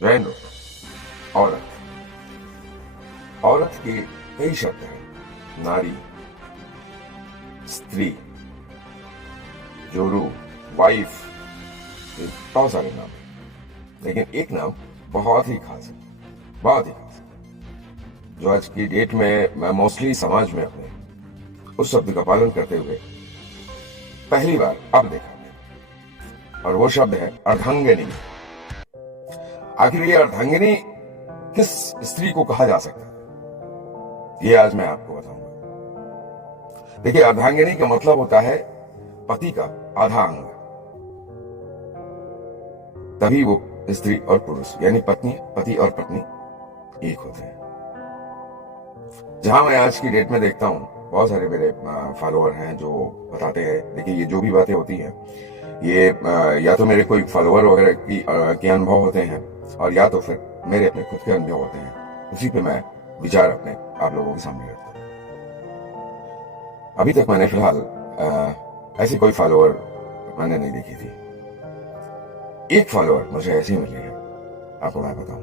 जय हिंद दोस्तों। औरत के कई शब्द हैं। नारी, स्त्री, जोरू, वाइफ, ये बहुत सारे नाम हैं, लेकिन एक नाम बहुत ही खास है, बहुत ही खास है, जो आज की डेट में मैं मोस्टली समाज में अपने उस शब्द का पालन करते हुए पहली बार अब देखा मैंने, और वो शब्द है अर्धांगिनी। आखिर ये अर्धांगिनी किस स्त्री को कहा जा सकता है, ये आज मैं आपको बताऊंगा। देखिए, अर्धांगिनी का मतलब होता है पति का आधा अंग। तभी वो स्त्री और पुरुष यानी पति और पत्नी एक होते हैं। जहां मैं आज की डेट में देखता हूं, बहुत सारे मेरे फॉलोअर हैं जो बताते हैं, देखिए ये जो भी बातें होती हैं ये या तो मेरे कोई फॉलोअर वगैरह के अनुभव होते हैं, और या तो फिर मेरे अपने खुद के अनुभव होते हैं। उसी पे मैं विचार अपने आप लोगों के सामने रखता हूं। अभी तक मैंने फिलहाल ऐसी कोई फॉलोअर मैंने नहीं देखी थी। एक फॉलोअर मुझे ऐसी मिली है, आपको मैं बताऊं,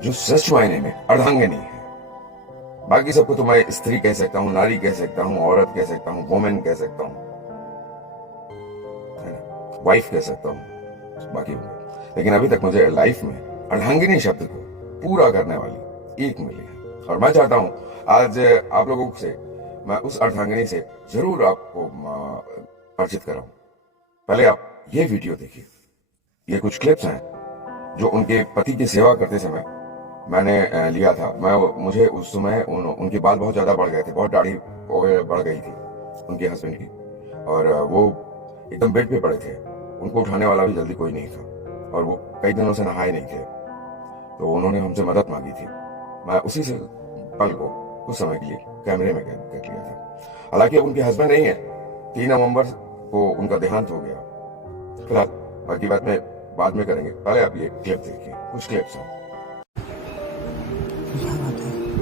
जो सच मायने में अर्धांगिनी है। बाकी सबको तो मैं स्त्री कह सकता हूं, नारी कह सकता हूं, औरत कह सकता हूं, वुमेन कह सकता हूं, है ना, वाइफ कह सकता हूं, बाकी लेकिन अभी तक मुझे लाइफ में अर्धांगिनी शब्द को पूरा करने वाली एक मिली है। और मैं चाहता हूं आज आप लोगों से मैं उस अर्धांगिनी से जरूर आपको परिचित कराऊं। पहले आप ये वीडियो देखिए। ये कुछ क्लिप्स हैं जो उनके पति की सेवा करते समय मैंने लिया था। मुझे उस समय उनके बाल बहुत ज्यादा बढ़ गए थे, बहुत दाढ़ी बढ़ गई थी उनके हस्बैंड की, और वो एकदम बेड पे पड़े थे। उनको उठाने वाला भी जल्दी कोई नहीं था, और वो कई दिनों से नहाए नहीं थे। तो उन्होंने हमसे मदद मांगी थी। मैं उसी से पल को कुछ समय के लिए कैमरे में कैद कर लिया था। हालांकि अब उनके हस्बैंड नहीं है, 3 नवंबर को उनका देहांत हो गया। फिलहाल बाकी बात में बाद में करेंगे, पहले आप ये क्लिप देखिए, कुछ क्लिप्स हैं।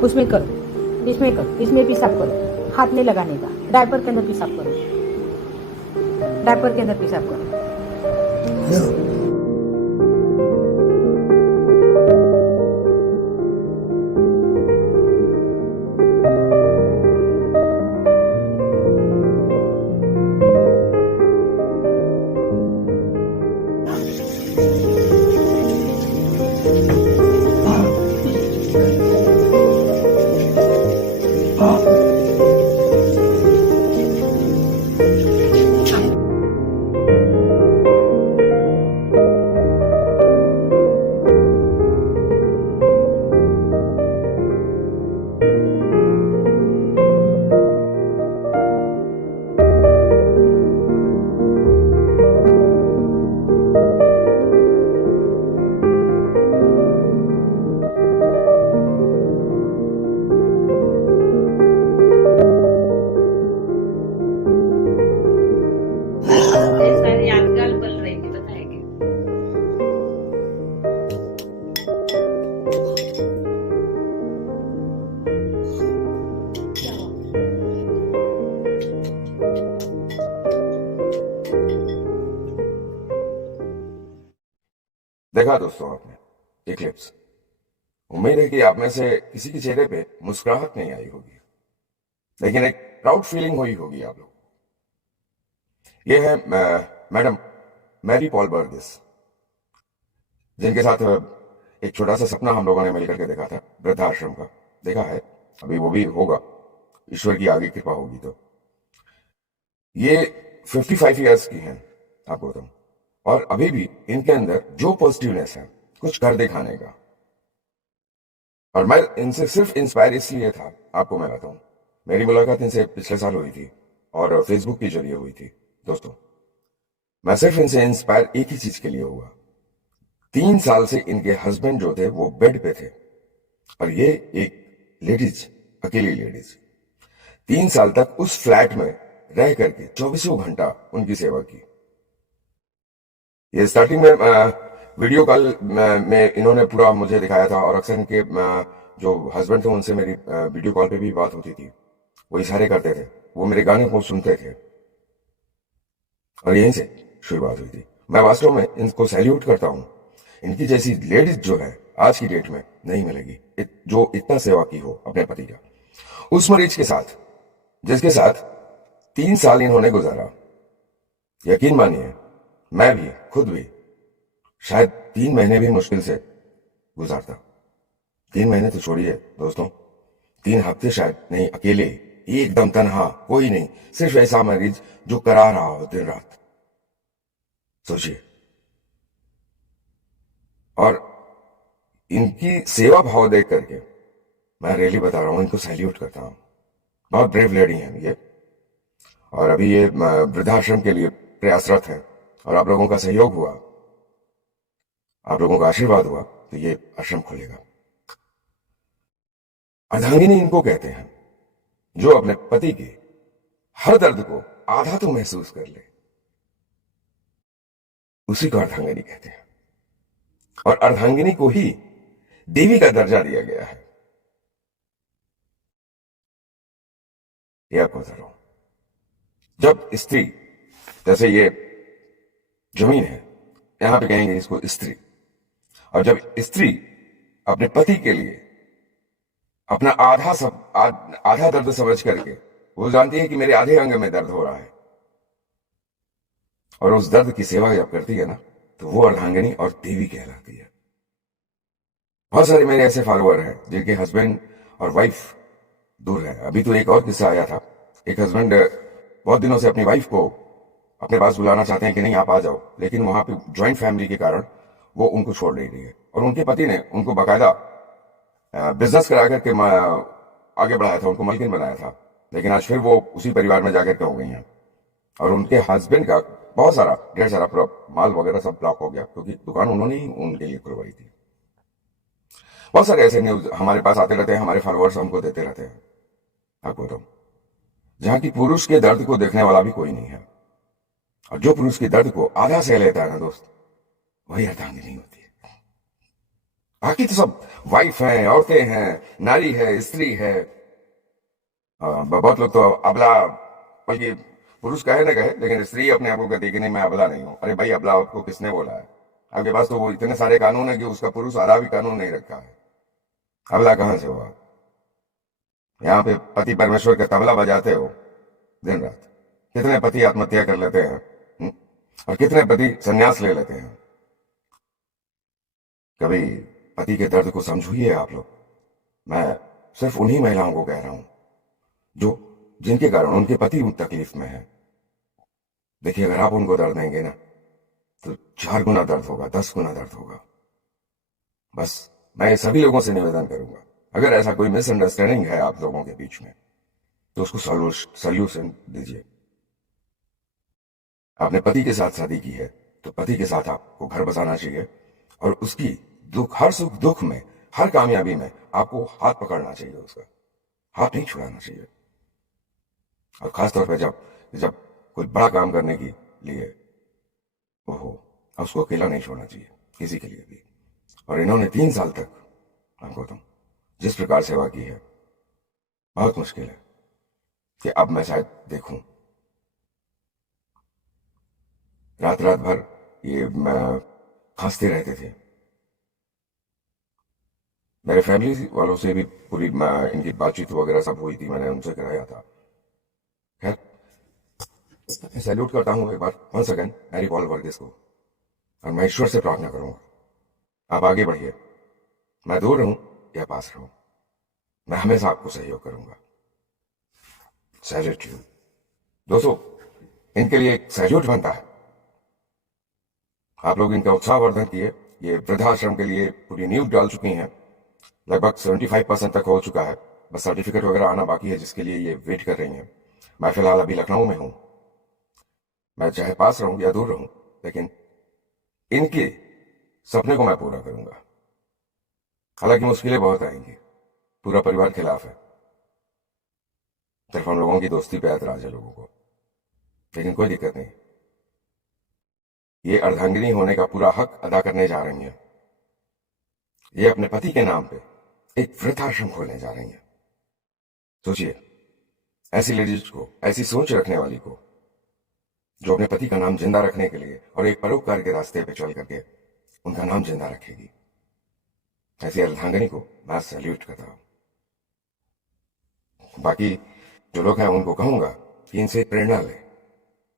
उसमें करो, इसमें करो, इसमें पेशाब करो, हाथ में लगाने का, डायपर के अंदर पेशाब करो, डायपर के अंदर पेशाब करो। सारी यादगार पल रहेगी, बताएंगे। देखा दोस्तों आपने ये क्लिप्स। उम्मीद है कि आप में से किसी के चेहरे पे मुस्कुराहट नहीं आई होगी, लेकिन एक प्राउड फीलिंग हुई होगी आप लोग। ये है मैडम मैरी पॉल बर्गिस, जिनके साथ एक छोटा सा सपना हम लोगों ने मिलकर के देखा था, वृद्धाश्रम का देखा है। अभी वो भी होगा, ईश्वर की आगे कृपा होगी तो। ये 55 ईयर्स की हैं, आपको बताऊं, और अभी भी इनके अंदर जो पॉजिटिवनेस है कुछ कर दिखाने का। और मैं इनसे सिर्फ इंस्पायर इसलिए था, आपको मैं बताऊं, मेरी मुलाकात इनसे पिछले साल हुई थी और फेसबुक के जरिए हुई थी। दोस्तों, मैं सिर्फ इनसे इंस्पायर एक ही चीज के लिए हुआ। 3 साल से इनके हस्बैंड जो थे वो बेड पे थे, और ये एक लेडीज, अकेली लेडीज, 3 साल तक उस फ्लैट में रह करके 24 घंटा उनकी सेवा की। ये स्टार्टिंग में वीडियो कॉल में इन्होंने पूरा मुझे दिखाया था, और अक्सर इनके जो हस्बैंड थे उनसे मेरी वीडियो कॉल पे भी बात होती थी। वो इशारे करते थे, वो मेरे गाने को सुनते थे, और यहीं से शुरुआत हुई थी। मैं वास्तव में इनको सैल्यूट करता हूं इनकी जैसी लेडीज जो है आज की डेट में नहीं मिलेगी, जो इतना सेवा की हो अपने पति का। उस मरीज के साथ जिसके साथ 3 साल इन्होंने गुजारा, यकीन मानिए मैं भी खुद भी शायद 3 महीने भी मुश्किल से गुजारता। 3 महीने तो छोड़िए दोस्तों, 3 हफ्ते शायद नहीं, अकेले एकदम तनहा, कोई नहीं, सिर्फ ऐसा मरीज जो करा रहा हो दिन रात। सोचिए, और इनकी सेवा भाव देख करके मैं रियली बता रहा हूं, इनको सैल्यूट करता हूं। बहुत ब्रेव लेडी हैं ये, और अभी ये वृद्धाश्रम के लिए प्रयासरत है, और आप लोगों का सहयोग हुआ, आप लोगों का आशीर्वाद हुआ तो ये आश्रम खुलेगा। अर्धांगिनी इनको कहते हैं जो अपने पति के हर दर्द को आधा तो महसूस कर ले, उसी को अर्धांगिनी कहते हैं। और अर्धांगिनी को ही देवी का दर्जा दिया गया है। यह आपको बता रहा हूं, जब स्त्री, जैसे ये जमीन है, यहां पे कहेंगे इसको स्त्री, और जब स्त्री अपने पति के लिए अपना आधा दर्द समझ करके, वो जानती है कि मेरे आधे अंग में दर्द हो रहा है, और उस दर्द की सेवा जब करती है ना, तो वो अर्धांगिनी और देवी कहलाती है। बहुत सारे मेरे ऐसे फॉलोअर हैं जिनके हस्बैंड और वाइफ दूर है। अभी तो एक और किस्सा आया था, एक हस्बैंड बहुत दिनों से अपनी वाइफ को अपने पास बुलाना चाहते हैं कि नहीं आप आ जाओ, लेकिन वहां पे ज्वाइंट फैमिली के कारण वो उनको छोड़ नहीं रही है, और उनके पति ने उनको बाकायदा बिजनेस करा करके आगे बढ़ाया था, उनको मालकिन बनाया था, लेकिन आज फिर वो उसी परिवार में जाकर के हो गई हैं, और उनके हस्बैंड का बहुत सारा ढेर सारा पूरा माल वगैरह सब ब्लॉक हो गया, क्योंकि दुकान उन्होंने ही उनके लिए खुलवाई थी। बहुत सारे ऐसे न्यूज हमारे पास आते रहते हैं, हमारे फॉलोअर्स हमको देते रहते हैं। आपको बताऊं, जहां की पुरुष के दर्द को देखने वाला भी कोई नहीं है, और जो पुरुष के दर्द को आधा सह लेता है ना दोस्त, वही अर्धांगिनी होती है। बाकी तो सब वाइफ हैं, औरतें हैं, नारी है, स्त्री है। बहुत लोग तो अबला, बल्कि पुरुष कहे ना कहे, लेकिन स्त्री अपने आप को कहती है कि नहीं मैं अबला नहीं हूं। अरे भाई, अबला आपको किसने बोला है? आपके पास तो वो इतने सारे कानून है कि उसका पुरुष आधा भी कानून नहीं रखा है। अबला कहां से हुआ? यहां पे पति परमेश्वर का तबला बजाते हो दिन रात। कितने पति आत्महत्या कर लेते हैं, और कितने पति संन्यास ले लेते हैं। कभी पति के दर्द को समझिए आप लोग। मैं सिर्फ उन्हीं महिलाओं को कह रहा हूं जो जिनके कारण उनके पति उन तकलीफ में है। देखिए, अगर आप उनको दर्द देंगे ना, तो 4 गुना दर्द होगा, 10 गुना दर्द होगा। बस मैं सभी लोगों से निवेदन करूंगा, अगर ऐसा कोई मिसअंडरस्टैंडिंग है आप लोगों के बीच में, तो उसको सॉल्यूशन दीजिए। आपने पति के साथ शादी की है, तो पति के साथ आपको घर बसाना चाहिए, और उसकी हर सुख दुख में, हर कामयाबी में आपको हाथ पकड़ना चाहिए, उसका हाथ नहीं छुड़ाना चाहिए। और खासतौर पर जब कोई बड़ा काम करने के लिए वो हो, उसको अकेला नहीं छोड़ना चाहिए किसी के लिए भी। और इन्होंने 3 साल तक आपको बताऊं जिस प्रकार सेवा की है, बहुत मुश्किल है कि अब मैं शायद देखूं। रात भर ये खांसते रहते थे। मेरे फैमिली वालों से भी पूरी इनकी बातचीत वगैरह सब हुई थी, मैंने उनसे कराया था। खैर, सैल्यूट करता हूं एक बार वंस अगेन मैरी पॉल वर्गीस को, और मैं ईश्वर से प्रार्थना करूंगा आप आगे बढ़िए। मैं दूर रहूं या पास रहूं, मैं हमेशा आपको सहयोग करूंगा। सैल्यूट यू दोस्तों। इनके लिए एक सैल्यूट बनता है। आप लोग इनका उत्साहवर्धन किए। ये वृद्धाश्रम के लिए पूरी नींव डाल चुकी हैं, लगभग 75% तक हो चुका है। बस सर्टिफिकेट वगैरह आना बाकी है, जिसके लिए ये वेट कर रही हैं। मैं फिलहाल अभी लखनऊ में हूं। मैं चाहे पास रहूं या दूर रहूं, लेकिन इनके सपने को मैं पूरा करूंगा। हालांकि मुश्किलें बहुत आएंगी, पूरा परिवार खिलाफ है, सिर्फ हम लोगों की दोस्ती पे ऐतराज है लोगों को, लेकिन कोई दिक्कत नहीं। ये अर्धांगिनी होने का पूरा हक अदा करने जा रही हैं। ये अपने पति के नाम पे एक वृद्धाश्रम खोलने जा रही हैं। सोचिए, ऐसी लेडीज को, ऐसी सोच रखने वाली को, जो अपने पति का नाम जिंदा रखने के लिए और एक परोपकार के रास्ते पे चल करके उनका नाम जिंदा रखेगी। ऐसी अर्धांगिनी को मैं सैल्यूट करता हूं। बाकी जो लोग हैं उनको कहूंगा कि इनसे प्रेरणा ले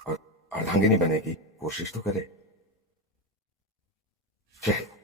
और अर्धांगिनी बनने की कोशिश तो करे। जय हिंद।